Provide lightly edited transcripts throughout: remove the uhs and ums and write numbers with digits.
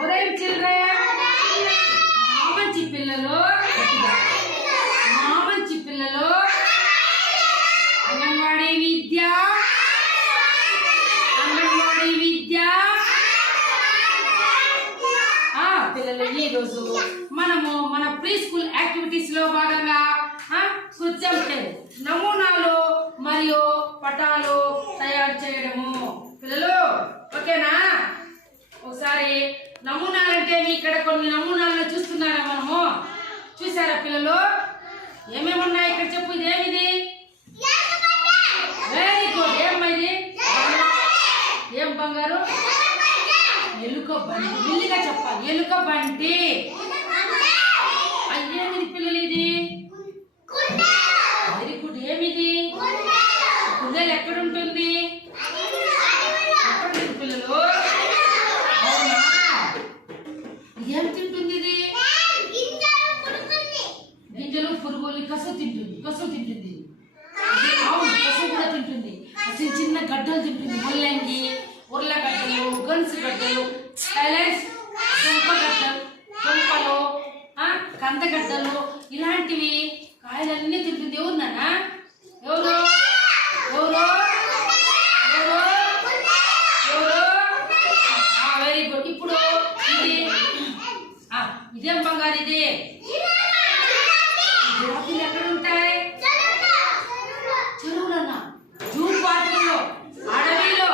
ఉదయం చిల్డ్రన్ మామంచి పిల్లలు అంగన్వాడీ విద్య పిల్లలు ఈరోజు మనము మన ప్రీ స్కూల్ యాక్టివిటీస్ లో భాగంగా కొంచెం నమూనాలు మరియు పటాలు తయారు చేయడము. పిల్లలు ఓకేనా? ఒకసారి నమూనాలంటే మీ ఇక్కడ కొన్ని నమూనాలను చూస్తున్నారా? మనము చూసారా పిల్లలు? ఏమేమి ఉన్నాయి ఇక్కడ చెప్పు. ఇదేమిది? Very good. ఏమైంది? ఏం బంగారు? ఎలుక బంటి. మెల్లిగా చెప్పాలి. ఎలుక బంటి. అయ్యేమిది పిల్లలు? ఇది వెరీ గుడ్. ఏమిది? కుందేలు ఎక్కడుంటుంది? ఎక్కడుంటుంది పిల్లలు? అవునా? ఏం తింటుంది ఇది? గింజలు పురుగులు కసు తింటుంది. అవును, కసు కూడా తింటుంది. అసలు చిన్న గడ్డలు తింటుంది. ముల్లంగి, ఉర్లగడ్డలు, గన్స్ గడ్డలు, దుంపలు, కందగడ్డలు ఇలాంటివి కాయలన్నీ తింటుంది. ఎవరు నాన్న? ఎవరు? Very good. ఇప్పుడు ఇది ఇదేం బంగారు? ఇది జిరాఫీలు ఎక్కడ ఉంటాయి? చెరువులన్నా, జూ పార్కుల్లో, అడవిలో.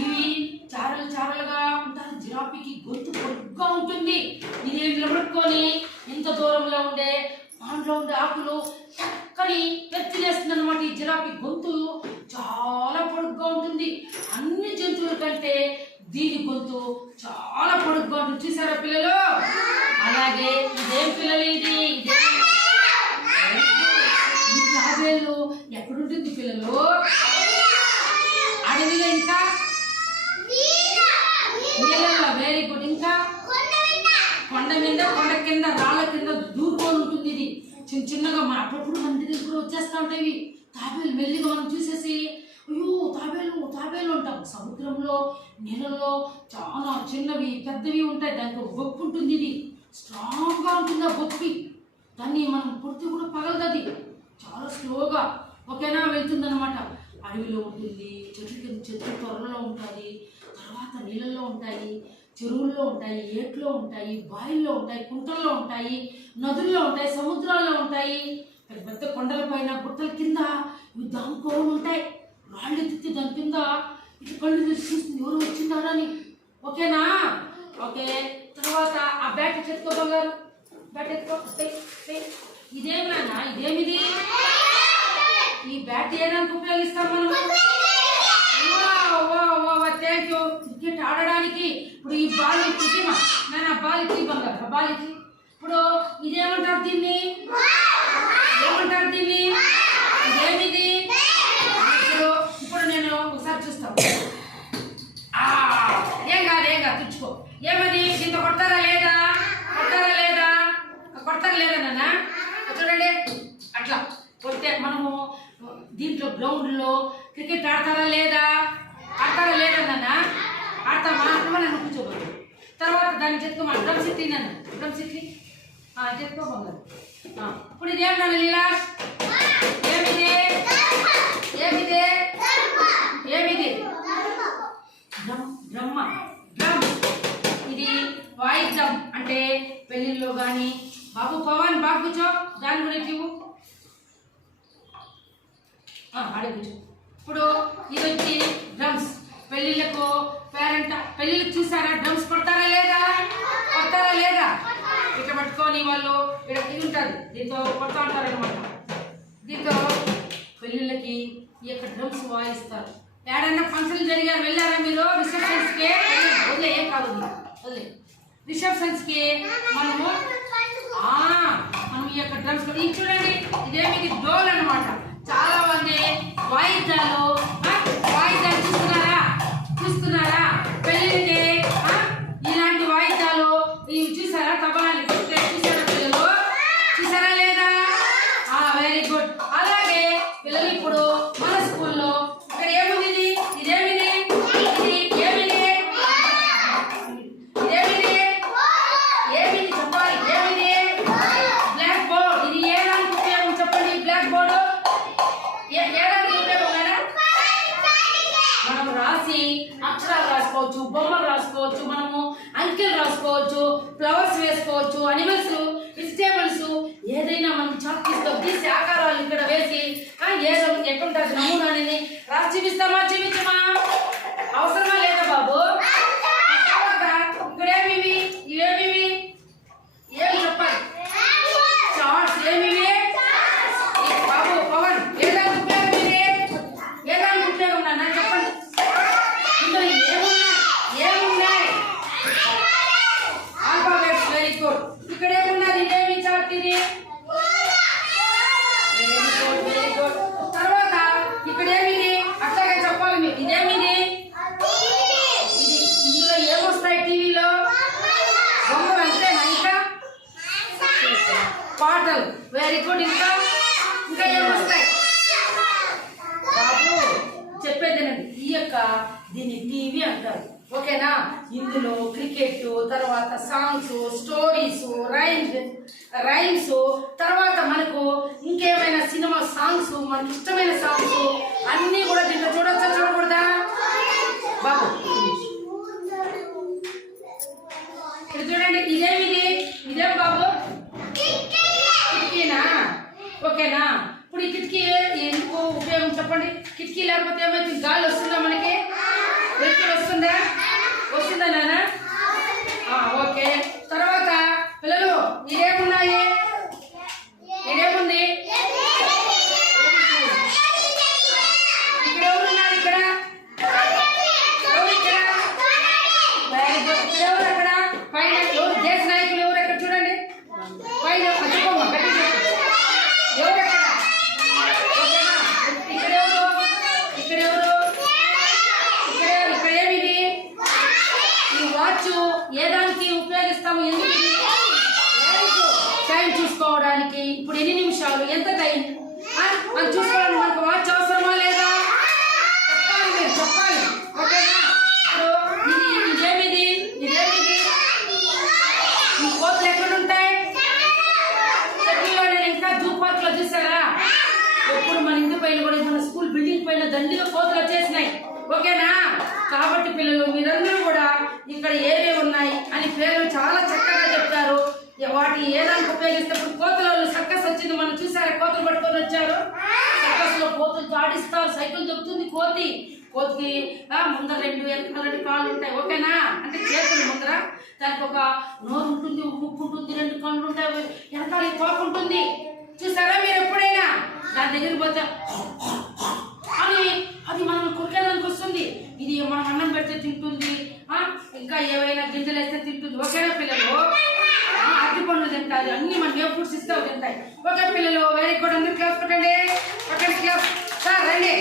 ఇవి చారలుగా ఉంటారు. జిరాఫీకి గొంతు పొడుగ్గా ఉంటుంది. ఇది నిలబడుకొని ఇంత దూరంలో ఉండే దాంట్లో ఉండే ఆకులు చక్కని ఎత్తిలేస్తుంది అనమాట. ఈ జిరాఫీ గొంతు చాలా పొడుగ్గా ఉంటుంది. అన్ని జంతువుల కంటే దీని గొంతు చాలా పొడుగ్గా ఉంటుంది. చూసారా పిల్లలు? అలాగే ఇదేం పిల్లలు? ఇది తాబేలు ఎక్కడుంటుంది పిల్లలు? అడవిలో, ఇంకా నీళ్ళలో. Very good. ఇంకా కొండ మీద, కొండ కింద, రాళ్ళ కింద దూరుకొని ఉంటుంది. ఇది చిన్నగా అప్పుడప్పుడు మన దగ్గర కూడా వచ్చేస్తా ఉంటాయి తాబేలు. మెల్లిగా మనం చూసేసి అయ్యో తాబేలు అంటాం. సముద్రంలో, నీళ్ళలో చాలా చిన్నవి పెద్దవి ఉంటాయి. దానికి బొప్పు ఉంటుంది. ఇది స్ట్రాంగ్ గా ఉంటుంది. ఆ బొప్పి దాన్ని మనం పుడితే కూడా పగలదది. చాలా స్లోగా ఓకేనా వెళ్తుంది అనమాట. అడవిలో ఉంటుంది, చెట్ల త్వరలో ఉంటుంది, తర్వాత నీళ్ళల్లో ఉంటాయి, చెరువుల్లో ఉంటాయి, ఏట్లో ఉంటాయి, బాయిల్లో ఉంటాయి, కుంటల్లో ఉంటాయి, నదుల్లో ఉంటాయి, సముద్రాల్లో ఉంటాయి. పెద్ద కొండల పైన, గుట్టల కింద ఇవి దాముకోని ఉంటాయి. రాళ్ళు ఎత్తితే దాని కింద ఇటు కళ్ళు చూస్తుంది ఎవరు వచ్చిందారా అని. ఓకేనా? ఓకే. తర్వాత ఆ బ్యాట్ ఎత్తుకో బంగారు. బ్యాట్ ఎత్తుకో. ఇదేమి నాన్న? ఇదేమిది? ఈ బ్యాట్ ఏదానికి ఉపయోగిస్తాం మనం? Thank you. క్రికెట్ ఆడడానికి. ఇప్పుడు ఈ బాల్ ఇచ్చి నేను ఆ బాల్ ఇచ్చి బంగారు, ఆ బాల్ ఇచ్చి. ఇప్పుడు ఇదేమంటారు? దీన్ని ఏమంటారు? దీన్ని ఇదేమిది? ఇప్పుడు నేను ఒకసారి చూస్తాను. ఏం కాదు తెచ్చుకో. ఏమది? దీంతో కొడతారా లేదా నాన్న? చూడండి, అట్లా కొడితే మనము దీంట్లో గ్రౌండ్లో క్రికెట్ ఆడతారా లేదా నాన్న? ఆడతామా? నన్ను కూర్చోబోదు. తర్వాత దాన్ని చెప్పుకో. మన డ్రమ్ సిట్టి నన్ను చెప్పుకోబోగారు. ఇప్పుడు ఇది ఏమన్నా లీలాష్? ఏమిది? డ్రమ్. ఇది వాయిద్యం. అంటే పెళ్ళిళ్ళలో కానీ. బాబు పవన్ బాగా కూర్చో. దాని గురించి ఆడే కూర్చో. ఇప్పుడు ఇది వచ్చి డ్రమ్స్. పెళ్ళిళ్ళకు పెళ్ళిళ్ళకి చూసారా? డ్రమ్స్ కొడతారా లేదా? ఇట్లా పట్టుకొని వాళ్ళు ఇక్కడ ఇది ఉంటుంది, దీంతో కొడతా ఉంటారు అనమాట. దీంతో పెళ్ళిళ్ళకి ఈ యొక్క డ్రమ్స్ వాయిస్తారు. ఏడన్నా ఫంక్షన్ జరిగారు, వెళ్ళారా మీరు? రిసెప్షన్స్కి వదిలే, ఏం కాదు వదిలే. రిసెప్షన్స్కి మనము ఈ యొక్క డ్రమ్స్ ఇది చూడండి. ఇదేమిది? డోల్ అనమాట. చాలా మంది వాయిద్యాలు చూస్తున్నారా? పెళ్ళికి ఇలాంటి వాయిద్యాలు ఇవి చూసారా? తబలాలు చూసారా పిల్లలు? చూసారా లేదా? Very good. అలాగే పిల్లలు ఇప్పుడు మన స్కూల్లో ఇక్కడ ఏముంది? ఇదేమిది? రాసుకోవచ్చు, బొమ్మలు రాసుకోవచ్చు, మనము అంకెలు రాసుకోవచ్చు, ఫ్లవర్స్ వేసుకోవచ్చు, అనిమల్స్, వెజిటేబుల్స్ ఏదైనా మనం చాక్పీస్తో గీసి ఆకారాలు ఇక్కడ వేసి ఏదో ఎట్లుంటుంది నమూనా అనేది రాసి చూపిస్తామా చూపించమా? అవసరమా లేదా బాబు? ఇక్కడేమివి ఇవేమివి ఏమి చెప్పాలి? చార్ట్స్ ఏమివి బాబు? పవన్ ఏదానికి ఉపయోగం ఇది? ఏదానికి ఉపయోగం నాన్న చెప్పండి. ఇందులో ఏమున్నాయి? ఆల్ఫాబెట్స్. Very good. ఇక్కడ ఏమున్నది? ఇదేమి చార్ట్ ఇది? Very good. తర్వాత ఇక్కడ ఏమిది? అట్లాగే చెప్పాలి మీరు. ఇదేమిది? ఇది. ఇందులో ఏమొస్తాయి? టీవీలో బొమ్మలు అంతేనా? ఇంకా పాటలు. Very good. ఇంకా ఏమొస్తాయి బాబు? చెప్పేదేనండి. దీన్ని టీవీ అంటారు. ఓకేనా? ఇందులో క్రికెట్, తర్వాత సాంగ్స్, స్టోరీస్, రైమ్స్, తర్వాత మనకు ఇంకేమైనా సినిమా సాంగ్స్, మనకి ఇష్టమైన సాంగ్స్ అన్నీ కూడా దీంట్లో చూడొచ్చా చూడకూడదా బాబు? ఇక్కడ చూడండి. ఇదేం బాబు? కిటికీనా? ఓకేనా? ఇప్పుడు ఈ కిటికీ ఎందుకు ఉపయోగం చెప్పండి? కిటికీ లేకపోతే ఏమైతే గాలి వస్తుందా? మనకి వెలుతురు వస్తుందా నాన్న? ఓకే. తర్వాత పిల్లలు ఇదేమున్నాయి? ఇదేముంది? ఇక్కడ ఎవరున్నారు? ఇక్కడ ఎవరు? అక్కడ పైన ఎవరు? దేశ నాయకులు ఎవరు? ఎక్కడ చూడండి పైన ఎవరు ఎక్కడ? ఓకేనా? ఇక్కడ ఎవరు? ఇక్కడ ఏమిది? ఈ వాచ్ ఏదానికి ఉపయోగిస్తాము? ఎందుకు? టైం చూసుకోవడానికి. ఇప్పుడు ఎన్ని నిమిషాలు, ఎంత టైం మనం చూసుకోవడానికి మనకు వాచ్ అవసరమా లేదా? చెప్పాలి మీరు, చెప్పాలి. ఓకేనా? ఇప్పుడు ఇదేమిది? ఈ కోతులు ఎక్కడుంటాయి? చెట్లలో. నేను ఇంకా జూ పార్క్ లో చూసారా? ఎప్పుడు మన ఇంటి పైన కూడా మన స్కూల్ బిల్డింగ్ పైన దండిగా కోతులు వచ్చేసినాయి. ఓకేనా? కాబట్టి పిల్లలు మీరందరూ కూడా ఇక్కడ ఏవేవి ఉన్నాయి అని పేర్లు చాలా చక్కగా చెప్తారు. వాటి ఏదానికి ఉపయోగిస్తే ఇప్పుడు కోతుల సర్కస్ వచ్చింది, మనం చూసారా? కోతులు పట్టుకొని వచ్చారు. సర్కస్ లో కోతులు ఆడిస్తారు. సైకిల్ దొక్కుతుంది కోతికి ముందర 2 వెనకాల కాళ్ళు ఉంటాయి. ఓకేనా? అంటే చేతులు ముందర, దానికి ఒక నోరు ఉంటుంది, ముక్కు ఉంటుంది, 2 కళ్ళు ఉంటాయి, వెనకాల తోక ఉంటుంది. చూసారా మీరు ఎప్పుడైనా? దాని దగ్గరికి పోతే అది మనం కురికేదానికి వస్తుంది. ఇది మనం అన్నం పెడితే తింటుంది, ఇంకా ఏవైనా గింజలు వేస్తే తింటుంది. ఓకేనా పిల్లలు? అరటి పండ్లు తింటారు, అన్ని మనం ఏ ఫుడ్స్ ఇస్తే తింటాయి. ఓకే పిల్లలు, వెరీ గుడ్. అందరూ క్లాస్ కొట్టండి. ఓకే క్లాస్ సార్ రండి.